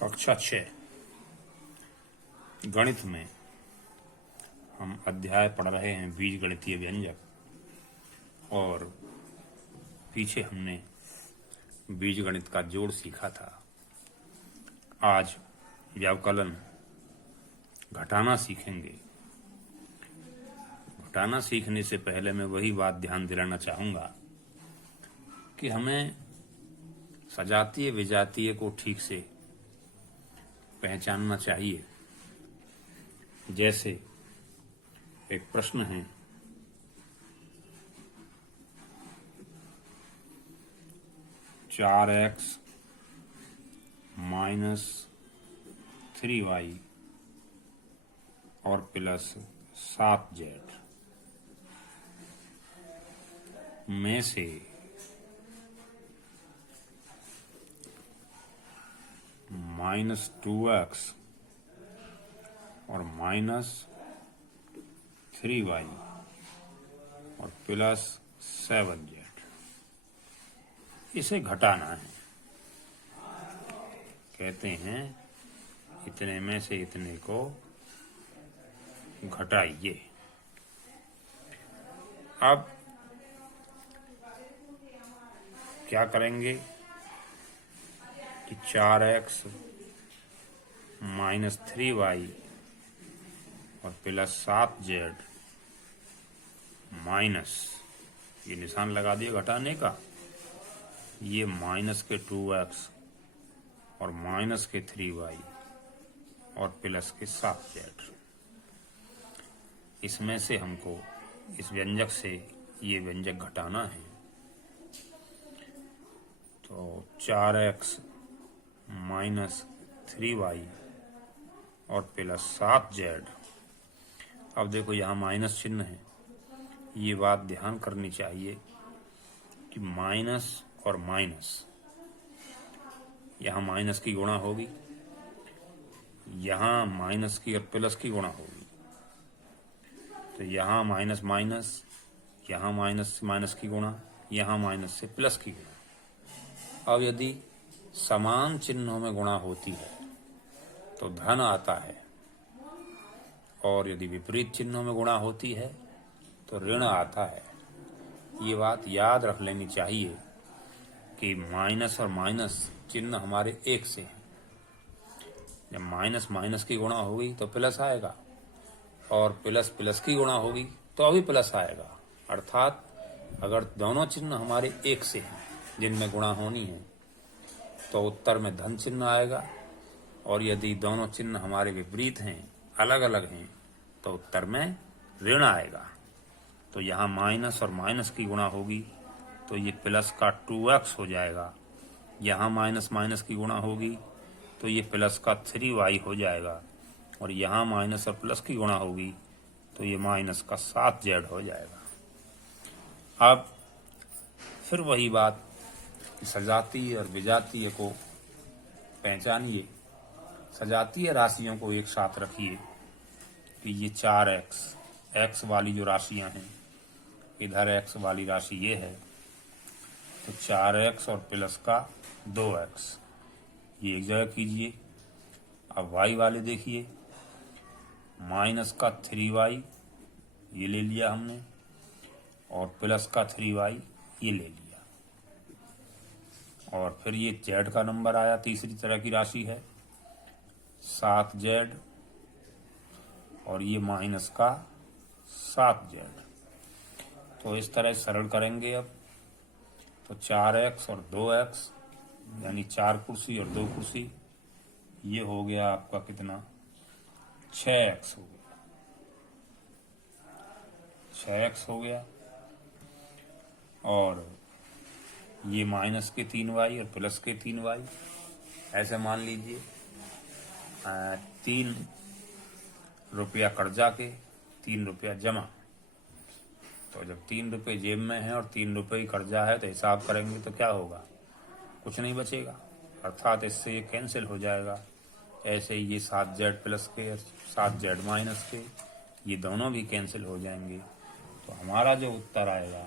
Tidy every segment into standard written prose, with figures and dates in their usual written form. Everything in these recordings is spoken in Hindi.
कक्षा 6 गणित में हम अध्याय पढ़ रहे हैं बीजगणितीय व्यंजक। और पीछे हमने बीजगणित का जोड़ सीखा था। आज व्याकलन घटाना सीखेंगे। घटाना सीखने से पहले मैं वही बात ध्यान दिलाना चाहूँगा कि हमें सजातीय विजातीय को ठीक से पहचानना चाहिए। जैसे एक प्रश्न है, चार एक्स माइनस 3y और प्लस 7z में से -2x और -3y और प्लस 7z इसे घटाना है। कहते हैं इतने में से इतने को घटाइए। अब क्या करेंगे कि 4x माइनस 3y और प्लस 7z माइनस, ये निशान लगा दिए घटाने का, ये माइनस के 2x और माइनस के 3y और प्लस के 7z, इसमें से हमको इस व्यंजक से ये व्यंजक घटाना है। तो 4x माइनस 3y और प्लस 7z। अब देखो यहाँ माइनस चिन्ह है, ये बात ध्यान करनी चाहिए कि माइनस और माइनस, यहाँ माइनस की गुणा होगी, यहाँ माइनस की और प्लस की गुणा होगी। तो यहाँ माइनस माइनस, यहाँ माइनस से माइनस की गुणा, यहाँ माइनस से प्लस की गुणा। अब यदि समान चिन्हों में गुणा होती है तो धन आता है, और यदि विपरीत चिन्हों में गुणा होती है तो ऋण आता है। ये बात याद रख लेनी चाहिए कि माइनस और माइनस चिन्ह हमारे एक से हैं। जब माइनस माइनस की गुणा होगी तो प्लस आएगा, और प्लस प्लस की गुणा होगी तो अभी प्लस आएगा। अर्थात अगर दोनों चिन्ह हमारे एक से हैं जिनमें गुणा होनी है तो उत्तर में धन चिन्ह आएगा, और यदि दोनों चिन्ह हमारे विपरीत हैं, अलग अलग हैं, तो उत्तर में ऋण आएगा। तो यहाँ माइनस और माइनस की गुणा होगी तो ये प्लस का 2x हो जाएगा। यहाँ माइनस माइनस की गुणा होगी तो ये प्लस का 3y हो जाएगा, और यहाँ माइनस और प्लस की गुणा होगी तो ये माइनस का 7z हो जाएगा। अब फिर वही बात, सजातीय और विजातीय को पहचानिए। सजातीय राशियों को एक साथ रखिए कि ये 4x, x वाली जो राशियां हैं, इधर x वाली राशि ये है, तो 4x और प्लस का 2x ये एक जगह कीजिए। अब y वाले देखिए, माइनस का 3y ये ले लिया हमने, और प्लस का 3y ये ले लिया। और फिर ये z का नंबर आया, तीसरी तरह की राशि है 7z, और ये माइनस का 7z। तो इस तरह सरल करेंगे। अब तो 4x और 2x यानी 4 कुर्सी और 2 कुर्सी, ये हो गया आपका कितना, 6x हो गया, 6x हो गया। और ये माइनस के 3y और प्लस के 3y, ऐसे मान लीजिए 3 रुपया कर्जा के 3 रुपया जमा। तो जब 3 रुपये जेब में है और 3 रुपये ही कर्जा है तो हिसाब करेंगे तो क्या होगा, कुछ नहीं बचेगा, अर्थात इससे ये कैंसिल हो जाएगा। ऐसे ही ये 7z प्लस के और 7z माइनस के, ये दोनों भी कैंसिल हो जाएंगे। तो हमारा जो उत्तर आएगा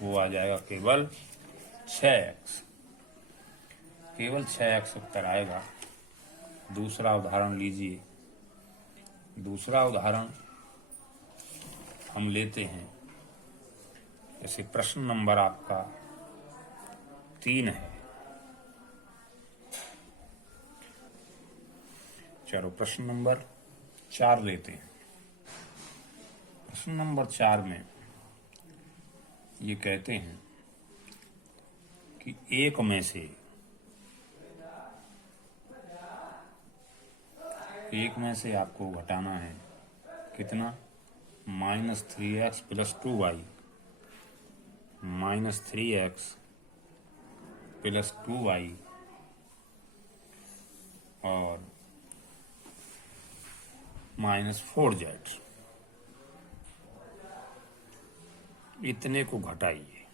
वो आ जाएगा केवल 6x, केवल 6x उत्तर आएगा। दूसरा उदाहरण लीजिए। दूसरा उदाहरण हम लेते हैं, जैसे प्रश्न नंबर आपका 3 है। चलो प्रश्न नंबर 4 लेते हैं। प्रश्न नंबर 4 में ये कहते हैं कि एक में से आपको घटाना है कितना, -3x + 2y, -3x + 2y और -4z, इतने को घटाइए।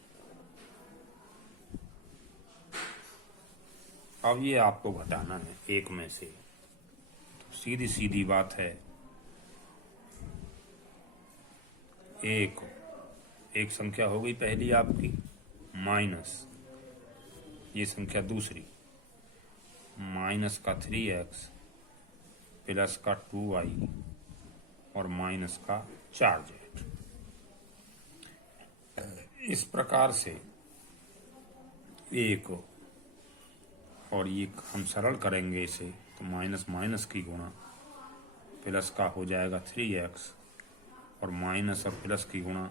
अब ये आपको घटाना है एक में से, तो सीधी सीधी बात है, एक संख्या हो गई पहली आपकी, माइनस ये संख्या दूसरी, माइनस का 3x प्लस का 2y और माइनस का 4z। इस प्रकार से एक, और ये हम सरल करेंगे इसे, तो माइनस माइनस की गुणा, प्लस का हो जाएगा 3x और माइनस और प्लस की गुणा,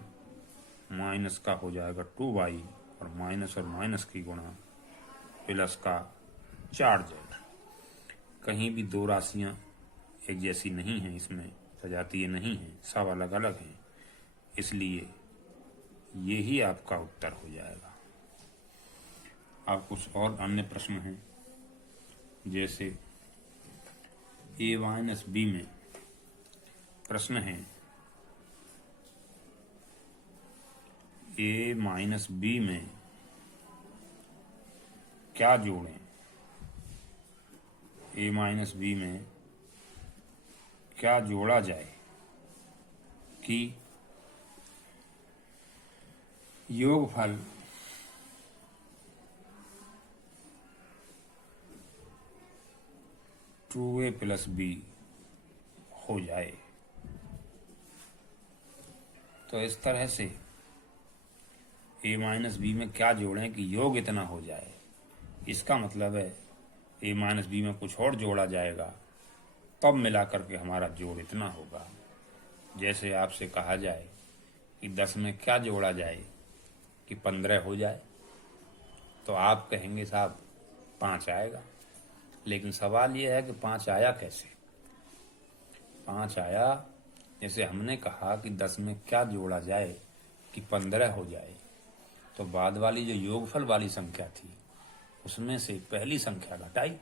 माइनस का हो जाएगा 2y और माइनस की गुणा, प्लस का 4z। कहीं भी दो राशियां एक जैसी नहीं हैं, इसमें सजातीय नहीं हैं, सब अलग अलग हैं, इसलिए यही आपका उत्तर हो जाएगा। अब कुछ और अन्य प्रश्न हैं, जैसे a-b में प्रश्न है, a-b में क्या जोड़ें, a-b में क्या जोड़ा जाए कि योगफल टू ए प्लस बी हो जाए। तो इस तरह से a-b में क्या जोड़ें कि योग इतना हो जाए, इसका मतलब है a-b में कुछ और जोड़ा जाएगा, तब मिला करके हमारा जोड़ इतना होगा। जैसे आपसे कहा जाए कि 10 में क्या जोड़ा जाए कि 15 हो जाए, तो आप कहेंगे साहब 5 आएगा, लेकिन सवाल यह है कि 5 आया कैसे। 5 आया, जैसे हमने कहा कि 10 में क्या जोड़ा जाए कि 15 हो जाए, तो बाद वाली जो योगफल वाली संख्या थी उसमें से पहली संख्या घटाई,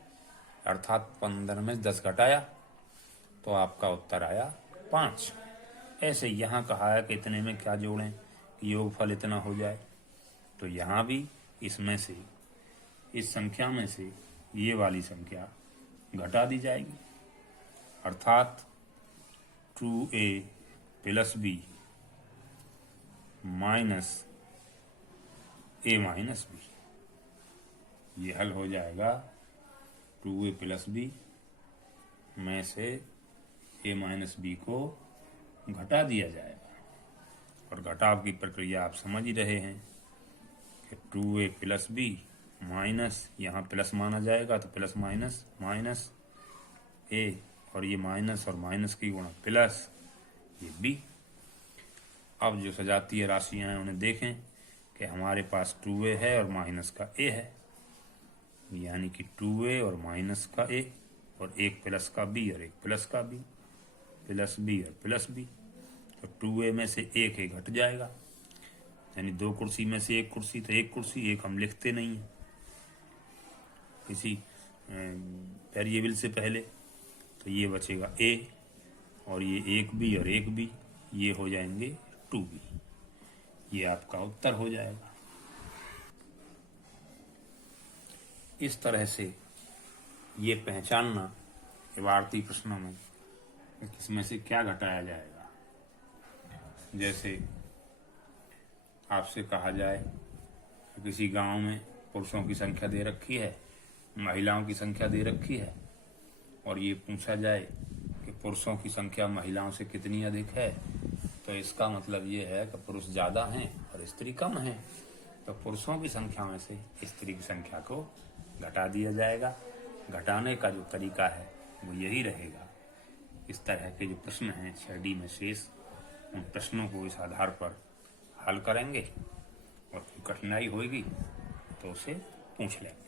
अर्थात 15 में 10 घटाया, तो आपका उत्तर आया 5। ऐसे यहाँ कहा है कि इतने में क्या जोड़ें कि योगफल इतना हो जाए, तो यहाँ भी इसमें से, इस संख्या में से ये वाली संख्या घटा दी जाएगी, अर्थात 2a + b माइनस a-b, ये हल हो जाएगा। 2a + b में से a-b को घटा दिया जाएगा, और घटाव की प्रक्रिया आप समझ ही रहे हैं कि 2a + b माइनस, यहाँ प्लस माना जाएगा तो प्लस माइनस a, और ये माइनस और माइनस की गुणा प्लस ये b। अब जो सजातीय राशियां हैं उन्हें देखें कि हमारे पास 2a है और माइनस का a है, यानी कि 2a और माइनस का a, और एक प्लस का b और एक प्लस का b, प्लस b और प्लस b। तो 2a में से एक घट जाएगा, यानी 2 कुर्सी में से 1 कुर्सी, तो 1 कुर्सी, एक हम लिखते नहीं हैं किसी वेरिएबल से पहले, तो ये बचेगा a, और ये एक b और एक b, ये हो जाएंगे 2b। ये आपका उत्तर हो जाएगा। इस तरह से ये पहचानना इबारती प्रश्नों में किसमें से क्या घटाया जाएगा। जैसे आपसे कहा जाए कि किसी गांव में पुरुषों की संख्या दे रखी है, महिलाओं की संख्या दे रखी है, और ये पूछा जाए कि पुरुषों की संख्या महिलाओं से कितनी अधिक है, तो इसका मतलब ये है कि पुरुष ज़्यादा हैं और स्त्री कम हैं। तो पुरुषों की संख्या में से स्त्री की संख्या को घटा दिया जाएगा। घटाने का जो तरीका है वो यही रहेगा। इस तरह के जो प्रश्न हैं 6D में शेष, उन प्रश्नों को इस आधार पर हल करेंगे और कोई कठिनाई होगी तो उसे पूछ लेंगे।